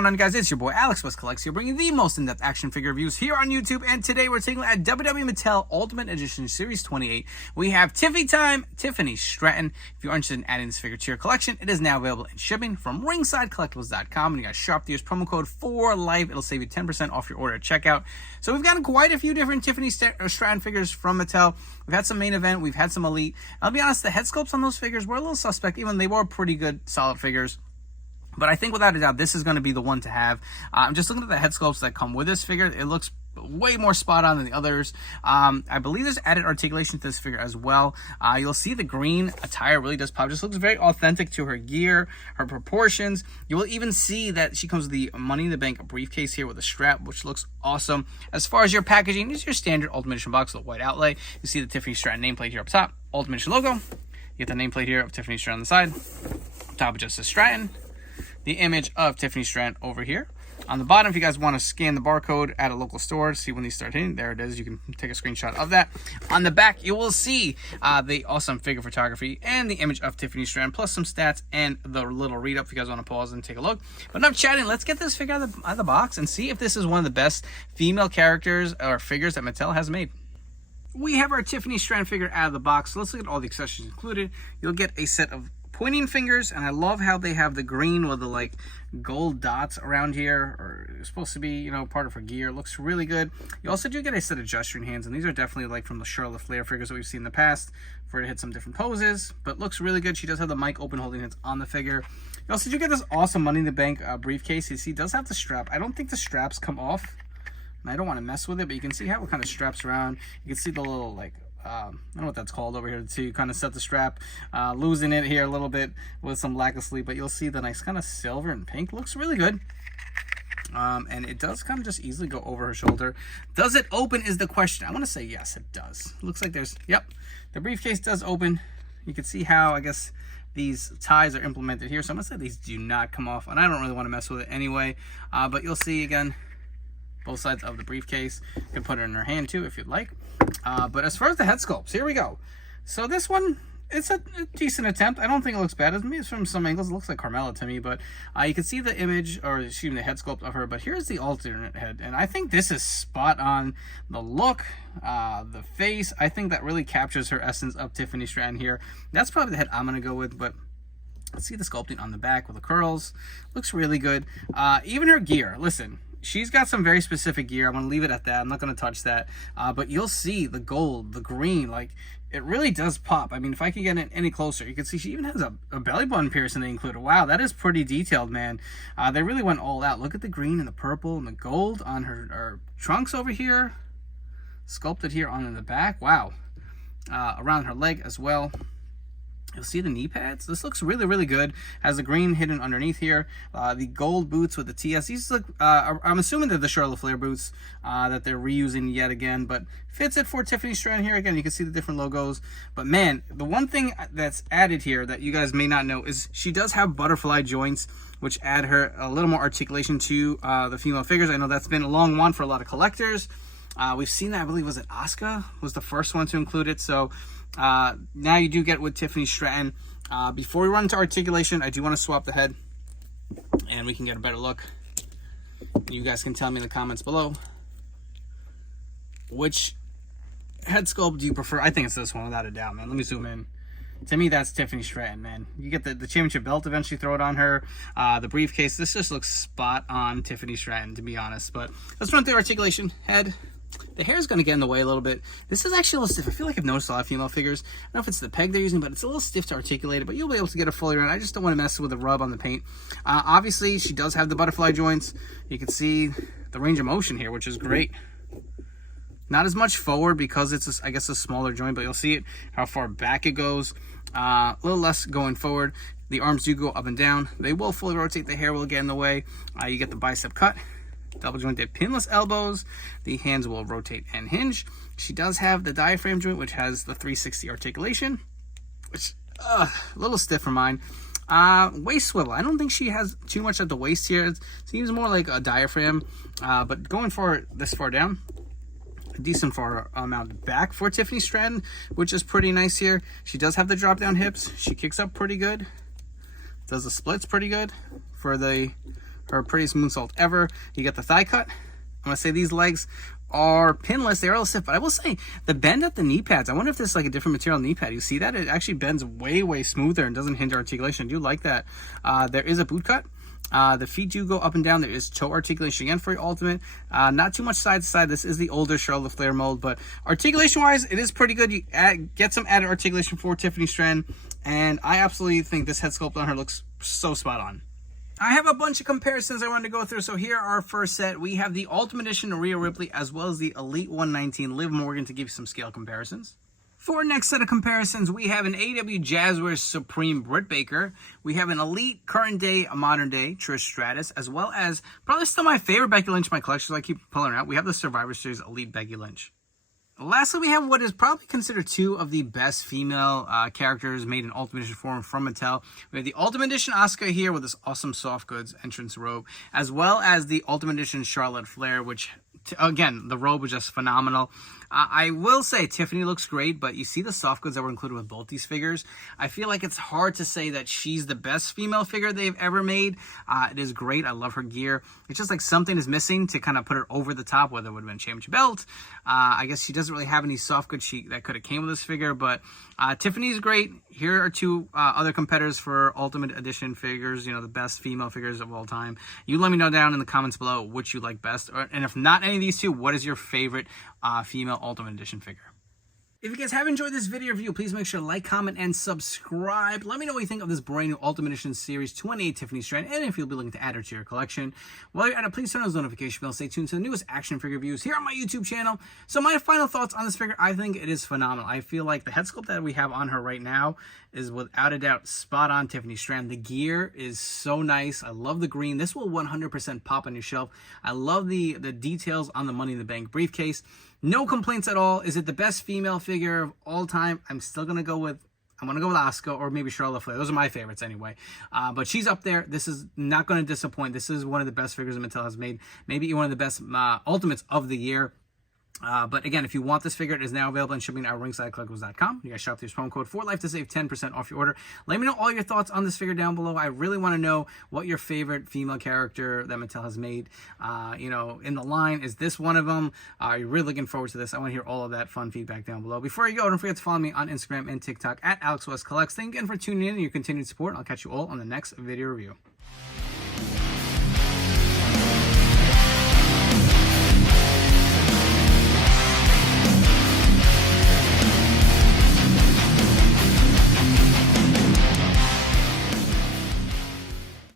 going on, guys? It's your boy Alex West Collects here, bringing the most in-depth action figure reviews here on YouTube. And today we're taking a look at WWE Mattel Ultimate Edition Series 28. We have Tiffany Stratton. If you're interested in adding this figure to your collection, it is now available in shipping from ringsidecollectibles.com. And you got Sharp to use promo code for life. It'll save you 10% off your order at checkout. So we've gotten quite a few different Tiffany Stratton figures from Mattel. We've had some main event, we've had some elite. I'll be honest, the head sculpts on those figures were a little suspect, even they were pretty good, solid figures. But I think without a doubt, this is going to be the one to have. I'm just looking at the head sculpts that come with this figure. It looks way more spot on than the others. I believe there's added articulation to this figure as well. You'll see the green attire really does pop. Just looks very authentic to her gear, her proportions. You will even see that she comes with the Money in the Bank briefcase here with a strap, which looks awesome. As far as your packaging, it's your standard Ultimate Edition box with a white outlay. You see the Tiffany Stratton nameplate here up top, Ultimate Edition logo. You get the nameplate here of Tiffany Stratton on the side. Up top, it just says Stratton. The image of Tiffany Stratton over here. On the bottom, if you guys want to scan the barcode at a local store, see when these start hitting, there it is. You can take a screenshot of that. On the back, you will see the awesome figure photography and the image of Tiffany Stratton, plus some stats and the little read-up if you guys want to pause and take a look. But enough chatting. Let's get this figure out of the box and see if this is one of the best female characters or figures that Mattel has made. We have our Tiffany Stratton figure out of the box. So let's look at all the accessories included. You'll get a set of pointing fingers, and I love how they have the green with the like gold dots around here, or it's supposed to be, you know, part of her gear. Looks really good. You also do get a set of gesturing hands, and these are definitely like from the Charlotte Flair figures that we've seen in the past for her to hit some different poses, but looks really good. She does have the mic open holding hands on the figure. You also do get this awesome Money in the Bank briefcase. You see, it does have the strap. I don't think the straps come off, and I don't want to mess with it, but you can see how it kind of straps around. You can see the little like I don't know what that's called over here to kind of set the strap, losing it here a little bit with some lack of sleep, but you'll see the nice kind of silver and pink. Looks really good. And it does kind of just easily go over her shoulder. Does it open is the question. I want to say yes, it does. Looks like there's, yep, the briefcase does open. You can see how, I guess, these ties are implemented here. So I'm going to say these do not come off, and I don't really want to mess with it anyway. But you'll see, again, both sides of the briefcase. You can put it in her hand too if you'd like. But as far as the head sculpts, here we go. So this one, it's a decent attempt. I don't think it looks bad. It's from some angles, it looks like Carmella to me, but you can see the image, or excuse me, the head sculpt of her. But here's the alternate head, and I think this is spot on. The look, the face, I think that really captures her essence of Tiffany Stratton here. That's probably the head I'm gonna go with, but let's see the sculpting on the back with the curls. Looks really good. Even her gear, listen. She's got some very specific gear. I'm going to leave it at that. I'm not going to touch that. But you'll see the gold, the green, like it really does pop. I mean, if I can get it any closer, you can see she even has a belly button piercing they included. Wow, that is pretty detailed, man. They really went all out. Look at the green and the purple and the gold on her trunks over here. Sculpted here on the back. Wow. Around her leg as well. You'll see the knee pads. This looks really, really good. Has the green hidden underneath here. The gold boots with the TS. These look, I'm assuming they're the Charlotte Flair boots that they're reusing yet again, but fits it for Tiffany Stratton here. Again, you can see the different logos. But man, the one thing that's added here that you guys may not know is she does have butterfly joints, which add her a little more articulation to the female figures. I know that's been a long one for a lot of collectors. We've seen that, I believe, was it Asuka was the first one to include it. So now you do get with Tiffany Stratton. Before we run into articulation, I do want to swap the head and we can get a better look. You guys can tell me in the comments below which head sculpt do you prefer. I think it's this one without a doubt, man. Let me zoom in. To me, that's Tiffany Stratton, man. You get the championship belt, eventually throw it on her. The briefcase, this just looks spot on Tiffany Stratton, to be honest. But let's run through articulation. Head. The hair is going to get in the way a little bit. This is actually a little stiff. I feel like I've noticed a lot of female figures. I don't know if it's the peg they're using, but it's a little stiff to articulate it, but you'll be able to get it fully around. I just don't want to mess with the rub on the paint. Obviously, she does have the butterfly joints. You can see the range of motion here, which is great. Not as much forward because it's, I guess, a smaller joint, but you'll see it, how far back it goes. A little less going forward. The arms do go up and down. They will fully rotate. The hair will get in the way. You get the bicep cut. Double jointed pinless elbows. The hands will rotate and hinge. She does have the diaphragm joint, which has the 360 articulation, which a little stiff for mine. Waist swivel. I don't think she has too much at the waist here. It seems more like a diaphragm, but going for this far down, a decent far amount back for Tiffany Stratton, which is pretty nice here. She does have the drop down hips. She kicks up pretty good. Does the splits pretty good for her her prettiest moonsault ever. You get the thigh cut. I'm going to say these legs are pinless. They're a little stiff, but I will say the bend at the knee pads, I wonder if this is like a different material knee pad. You see that? It actually bends way smoother and doesn't hinder articulation. I do like that. There is a boot cut. The feet do go up and down. There is toe articulation again for your Ultimate. Not too much side to side. This is the older Charlotte Flair mold, but articulation wise, it is pretty good. You get some added articulation for Tiffany Stratton, and I absolutely think this head sculpt on her looks so spot on. I have a bunch of comparisons I wanted to go through. So here are our first set. We have the Ultimate Edition Rhea Ripley as well as the Elite 119 Liv Morgan to give you some scale comparisons. For our next set of comparisons, we have an AEW Jazzware Supreme Britt Baker. We have an Elite current day, a modern day Trish Stratus, as well as probably still my favorite Becky Lynch in my collection, so I keep pulling her out. We have the Survivor Series Elite Becky Lynch. Lastly, we have what is probably considered two of the best female characters made in Ultimate Edition form from Mattel. We have the Ultimate Edition Asuka here with this awesome soft goods entrance robe, as well as the Ultimate Edition Charlotte Flair, which, again, the robe was just phenomenal. I will say Tiffany looks great, but you see the soft goods that were included with both these figures. I feel like it's hard to say that she's the best female figure they've ever made. It is great. I love her gear. It's just like something is missing to kind of put her over the top, whether it would have been a championship belt. I guess she doesn't really have any soft goods that could have came with this figure, but Tiffany's great. Here are two other competitors for Ultimate Edition figures, you know, the best female figures of all time. You let me know down in the comments below which you like best, and if not any of these two, what is your favorite female Ultimate Edition figure? If you guys have enjoyed this video review, please make sure to like, comment, and subscribe. Let me know what you think of this brand new Ultimate Edition Series 28 Tiffany Stratton, and if you'll be looking to add her to your collection. While you're at it, please turn on those notification bells. Stay tuned to the newest action figure reviews here on my YouTube channel. So my final thoughts on this figure, I think it is phenomenal. I feel like the head sculpt that we have on her right now is without a doubt spot on Tiffany Stratton. The gear is so nice. I love the green. This will 100% pop on your shelf. I love the details on the Money in the Bank briefcase. No complaints at all. Is it the best female figure of all time? I'm going to go with Asuka or maybe Charlotte Flair. Those are my favorites anyway. But she's up there. This is not going to disappoint. This is one of the best figures that Mattel has made. Maybe one of the best Ultimates of the year. But again, if you want this figure, it is now available in shipping at ringsidecollectibles.com. You guys shop through this promo code for life to save 10% off your order. Let me know all your thoughts on this figure down below. I really want to know what your favorite female character that Mattel has made, you know, in the line. Is this one of them? Are you really looking forward to this? I want to hear all of that fun feedback down below. Before you go, don't forget to follow me on Instagram and TikTok at AlexWestCollects. Thank you again for tuning in and your continued support. I'll catch you all on the next video review.